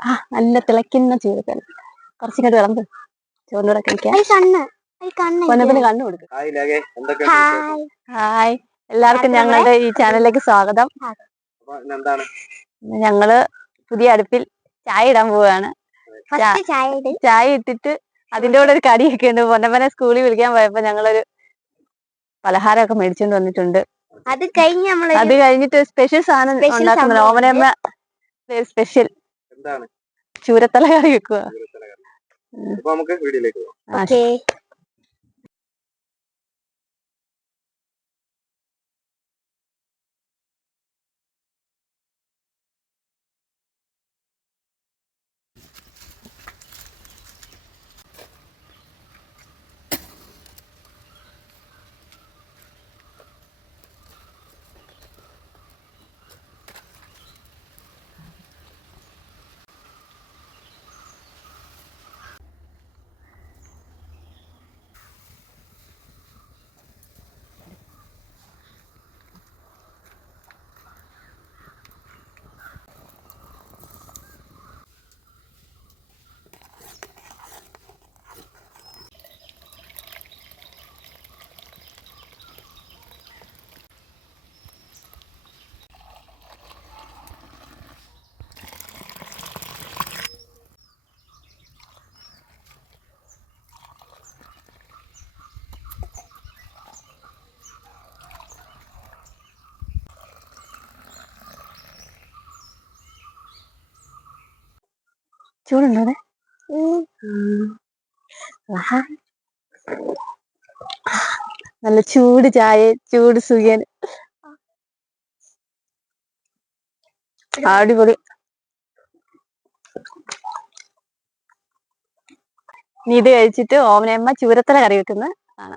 ആ നല്ല തിളയ്ക്കുന്ന ചൂരക്കൻ കുറച്ചിങ്ങോട്ട് വിളമ്പ്. ചോറിനോടെ കഴിക്കാം. പൊന്നപ്പന് കണ്ണു. കൊടുക്കും. ഹായ് എല്ലാവർക്കും ഞങ്ങളുടെ ഈ ചാനലിലേക്ക് സ്വാഗതം. ഞങ്ങൾ പുതിയ അടുപ്പിൽ ചായ ഇടാൻ പോവാണ് ഫസ്റ്റ് ചായ ഇട്. ചായ ഇട്ടിട്ട് അതിന്റെ കൂടെ ഒരു കടിയൊക്കെ ഉണ്ട്. പൊന്നപ്പനെ സ്കൂളിൽ വിളിക്കാൻ പോയപ്പോ ഞങ്ങളൊരു പലഹാരമൊക്കെ മേടിച്ചോണ്ട് വന്നിട്ടുണ്ട്. അത് കഴിഞ്ഞ് നമ്മൾ അത് കഴിഞ്ഞിട്ട് സ്പെഷ്യൽ സാധനം ഉണ്ടാക്കുന്നുണ്ട്. ഉണ്ടാക്കുന്നത് ഓമനമ്മ സ്പെഷ്യൽ എന്താണ്? ചൂരത്തല കറി വെക്കുക അപ്പൊ നമുക്ക് വീഡിയോയിലേക്ക് പോകാം. ചൂടുണ്ടോ. നല്ല ചൂട് ചായ ചൂട് സുഖൻ അടിപൊളി. ഇനി ഇത് കഴിച്ചിട്ട് ഓമനയമ്മ ചൂരത്തല കറി വെക്കുന്ന ആണ്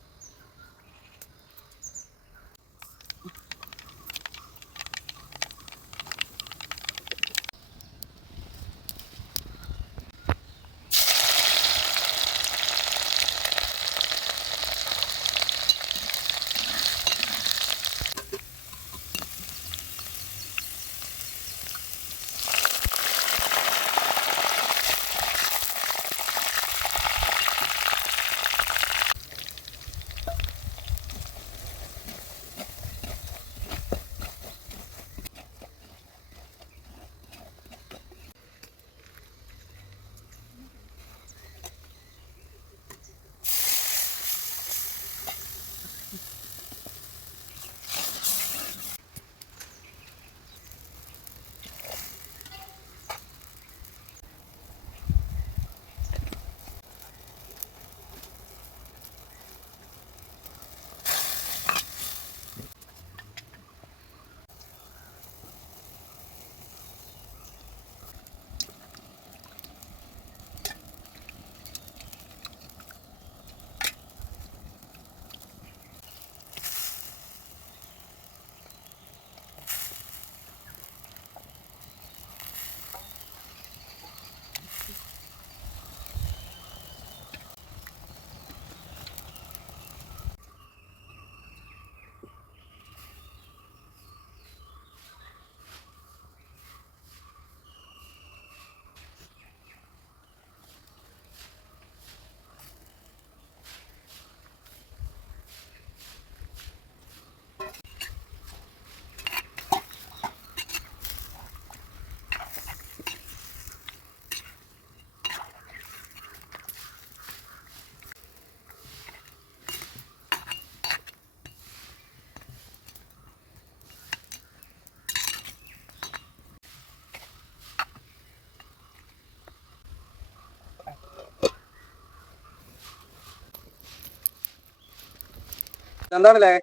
എന്താണ് ലാഗേ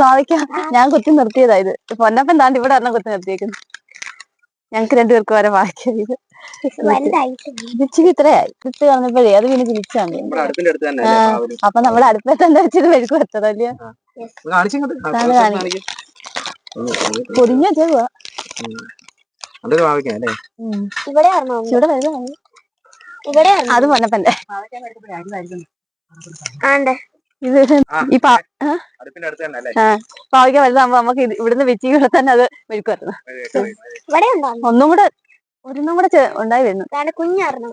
ഭാവിക്ക ഞാൻ കുത്തി നിർത്തിയതാ ഇത്. പൊന്നപ്പൻ താണ്ട് ഇവിടെ ഒരെണ്ണം കുത്തി നിർത്തിയേക്കുന്നു. ഞങ്ങക്ക് രണ്ടുപേർക്കും വരെ വായിക്കരുത് ഇച്ചിരി ഇത്രയായി. ഇട്ട് കളഞ്ഞപ്പോഴേ അത് പിന്നെ തിരിച്ചാണ് അപ്പൊ നമ്മുടെ അടുപ്പത്ത് തന്നെ വെച്ചിട്ട് മെഴുക്ക് വെച്ചതല്ലേ ഒന്ന് കാണിച്ചിങ്ങോട്ട്. ആ, ഇതാണ് കുറച്ച് കാണിക്ക്. കാണിക്ക്. ഒന്ന് ഒന്ന് പൊതിഞ്ഞ വെച്ചേക്കുവാ ഉം. അതൊരു ഭാവിക്കാം അല്ലേ? ഇവിടെ ആണോ? ഇവിടെ വരുന്നത് ഇവിടെ ആണോ? അത് പൊന്നപ്പന്റെ. ആണ്ടെ. ഇത് ഈ പാവയ്ക്ക വലുതാകുമ്പോ നമുക്ക് ഇവിടുന്ന് ഇവിടുന്ന് വെച്ചിവിടെ തന്നെ അത് മെഴുക്കുമായിരുന്നു ഇവിടെ ഉണ്ടോ? ഒന്നും കൂടെ ഒരെണ്ണം കൂടെ ഉണ്ടായി വരുന്നു. കുഞ്ഞായിരുന്നു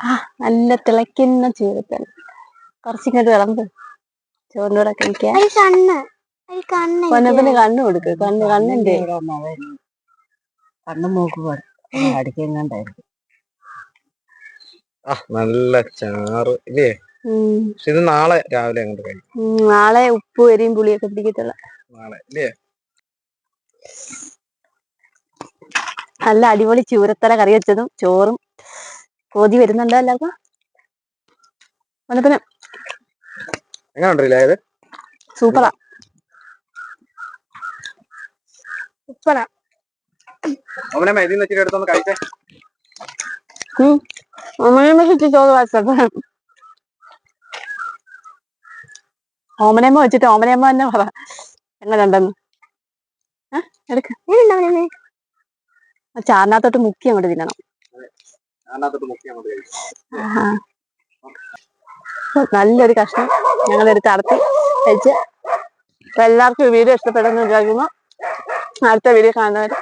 ആ, നല്ല തിളയ്ക്കുന്ന ചൂരത്തൽ കുറച്ചിങ്ങോട്ട് വിളമ്പ്. ചോറിനോടെ കഴിക്കാൻ കണ്ണു. പൊന്നപ്പന് കൊടുക്ക്. കണ്ണ് കണ്ണിന്റെ. കണ്ണും മൂക്ക് ആ നല്ല ചാറ്. ഇല്ലേ. പക്ഷെ ഇത് നാളെ രാവിലെ അങ്ങോട്ട് കഴിക്കും. നാളെ ഉപ്പ് വരെയും പുളിയൊക്കെ പിടിക്കത്തുള്ള. നാളെ ഇല്ലേ? നല്ല അടിപൊളി ചൂരത്തല കറി വെച്ചതും ചോറും കൊതി വരുന്നുണ്ടോ എല്ലാവർക്കും? സൂപ്പറാ. സൂപ്പറാ. ഓമനമ്മ വെച്ചിട്ട് ഓമനമ്മ തന്നെ പറ. എങ്ങനെ ഉണ്ടെന്ന്. എടുക്ക. ചാറിനകത്തോട്ട് മുക്കി അങ്ങോട്ട് തിന്നണം അതിനകത്തോട്ട് മുക്കി അങ്ങോട്ട് കഴിക്കും ആഹാ. നല്ലൊരു കഷ്ണം ഞങ്ങൾ ഒരു അടത്തി കഴിച്ച് എല്ലാവർക്കും വീഡിയോ ഇഷ്ടപ്പെടുന്നു വിചാരിക്കുന്നു. അടുത്ത വീഡിയോ കാണുന്നവർ.